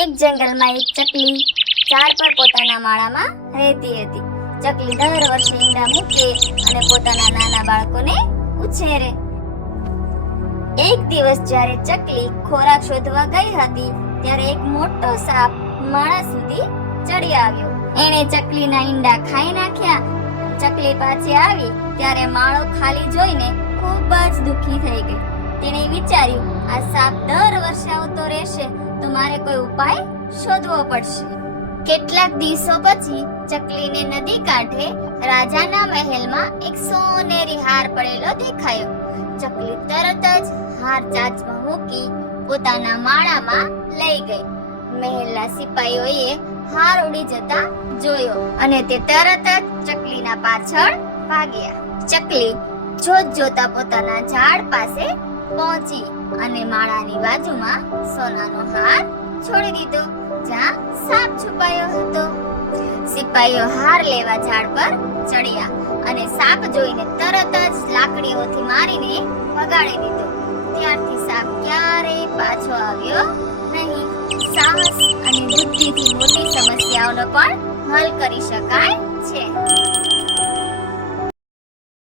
એક જંગલમાં એક ચકલી ઝાડ પર પોતાના માળામાં રહેતી હતી. ચકલી દર વર્ષે ઈંડા મૂકે અને પોતાના નાના બાળકોને ઉછેરે. એક દિવસ જ્યારે ચકલી ખોરાક શોધવા ગઈ હતી ત્યારે એક મોટો સાપ માળા સુધી ચડી આવ્યો. એણે ચકલીના ઈંડા ખાઈ નાખ્યા. ચકલી પાછી આવી ત્યારે માળો ખાલી જોઈને ખૂબ જ દુઃખી થઈ ગઈ. તેણે વિચાર્યું, આ સાપ દર વર્ષે આવતો રહેશે તો મારે કોઈ ઉપાય શોધવો પડશે. કેટલાક દિવસો પછી ચકલીને નદી કાંઠે રાજાના મહેલમાં એક સોનેરી હાર પડેલો દેખાયો. ચકલી તરત જ હાર ચાંચમાં મૂકી પોતાના માળામાં લઈ ગઈ. મહેલના સિપાહીઓએ હાર ઉડી જતા જોયો અને તે તરત જ ચકલીના પાછળ ભાગ્યા. ચકલી જોત જોતા પોતાના ઝાડ પાસે પહોંચી અને માળાની બાજુમાં સોનાનો હાર છોડી દીધો જ્યાં સાપ છુપાયો હતો. સિપાહીઓ હાર લેવા ઝાડ પર ચડ્યા અને સાપ જોઈને તરત જ લાકડીઓથી મારીને ભગાડી દીધો. ત્યારથી સાપ ક્યારેય પાછો આવ્યો નહીં. સાહસ અને બુદ્ધિથી મોટી સમસ્યાઓનો પણ હલ કરી શકાય છે.